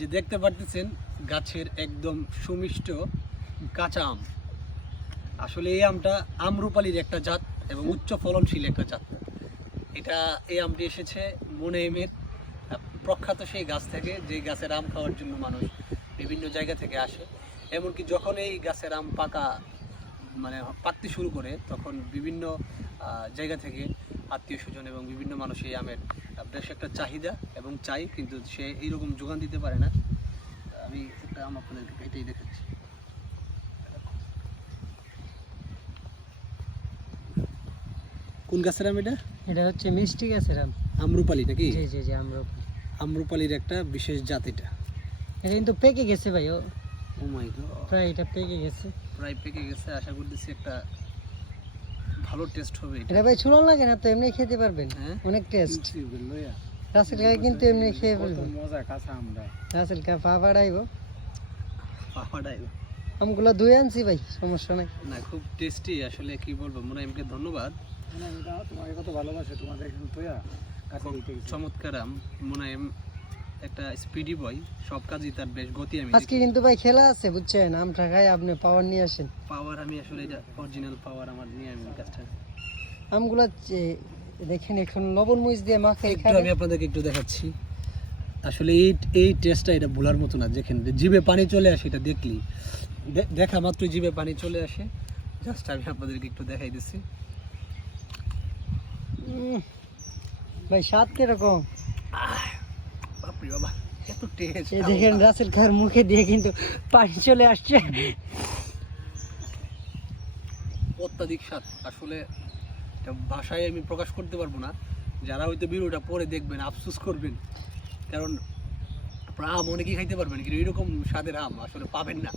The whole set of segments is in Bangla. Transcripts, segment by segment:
যে দেখতে পারতেছেন, গাছের একদম সুমিষ্ট কাঁচা আম। আসলে এই আমটা আমরুপালির একটা জাত এবং উচ্চ ফলনশীল একটা জাত। এটা এই আমটি এসেছে মোনেমের প্রখ্যাত সেই গাছ থেকে, যে গাছের আম খাওয়ার জন্য মানুষ বিভিন্ন জায়গা থেকে আসে। এমনকি যখন এই গাছের আম পাকা মানে পাকতে শুরু করে, তখন বিভিন্ন জায়গা থেকে আত্মীয় স্বজন এবং বিভিন্ন মানুষ এই আমের বেশ একটা চাহিদা। এবং চাই কিন্তু সে এইরকম যোগান দিতে পারে না। আমি একটা আম আপনাদেরকে এটাই দেখাচ্ছি। কোন গাছের আম এটা? এটা হচ্ছে মিষ্টি গাছের আম। আমরুপালি নাকি? জি জি জি আমরা আমরুপালির একটা বিশেষ জাত এটা। এটা কিন্তু পেকে গেছে ভাই ও। ও মাই গড প্রায় এটা পেকে গেছে। প্রায় পেকে গেছে আশা করতেছি একটা ভালো টেস্ট হবে এটা। এটা ভাই ছুলন লাগে না তো এমনি খেতে পারবেন। হ্যাঁ? অনেক টেস্ট রাসেল কাকা কিন্তু এমনি খেয়ে ফেলব। মজা কাঁচা আমরা রাসেল কা পা পাড়াইব পাহাড়াই আমগুলো ধুয়ে আনছি ভাই সমস্যা নাই। না খুব টেস্টি আসলে কি বলব মোনাইমকে ধন্যবাদ। তোমাকে কত ভালোবাসে তোমাদের তোয়া। চমৎকার আম। মোনাইম একটা স্পিডি বয় সব কাজই তার বেশ গতি আমি আজকে কিন্তু ভাই খেলা আছে বুঝছেন? আমটা খাই আপনি পাওয়ার নিয়ে আসেন। পাওয়ার আমি আসলে এটা অরিজিনাল পাওয়ার আমার নিয়ে আমি কাজটা। আমগুলো যে- দেখেন এখন লবণ মরিচ দিয়ে মাখে একটু আমি আপনাদেরকে একটু দেখাচ্ছি। আসলে এই এই টেস্টটা এটা ভোলার মতো না যেখানে জিভে পানি চলে আসে এটা দেখলি দেখা মাত্র জিভে পানি চলে আসে। জাস্ট আমি আপনাদেরকে একটু দেখাই দিচ্ছি। ভাই স্বাদ কীরকম? বাপরে বাবা এত টেস্ট এই দেখেন রাসেল খার মুখে দিয়ে কিন্তু পানি চলে আসছে। অত্যাধিক স্বাদ আসলে এটা ভাষায় আমি প্রকাশ করতে পারব না। যারা হয়তো ভিডিওটা পরে দেখবেন আফসোস করবেন। কারণ আপনারা আম অনেকেই খাইতে পারবেন কিন্তু এরকম স্বাদের আম আসলে পাবেন না।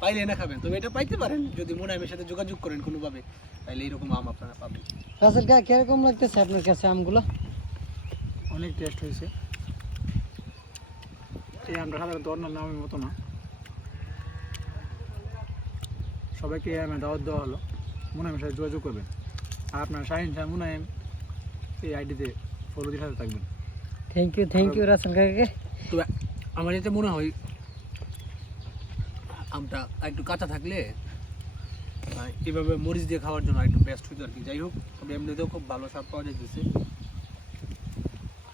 পাইলে না খাবেন তবে এটা পাইতে পারেন। যদি মনে হয় সাথে যোগাযোগ করেন কোনোভাবে তাহলে এরকম আম আপনারা পাবেন। রাসেল খা কীরকম লাগতেছে আপনার কাছে আমগুলো? অনেক টেস্ট হয়েছে। এই আমটা সাধারণত অন্য নামের মতো না। সবাইকে এই আমে দাওয়াত দেওয়া হলো। মুনাইমের সাথে যোগাযোগ করবেন। আপনার শাহিন শাহ মুনাইম এই আইডিতে ফলো দিয়ে সাথে থাকবেন। Thank you thank you Rasel কাকাকে। তো আমার যেটা মনে হয় আমটা একটু কাঁচা থাকলে এভাবে মরিচ দিয়ে খাওয়ার জন্য একটু বেস্ট হতো আর কি। যাই হোক তবে এমনিতেও খুব ভালো স্বাদ পাওয়া যাইতেছে।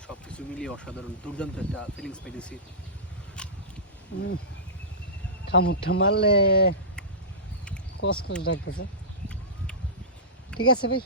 সব কিছু মিলিয়ে অসাধারণ দুর্দান্ত একটা ফিলিংস পাইতেছি। কামড়টা মারলে কস কস ডাকতেছে ঠিক আছে ভাই।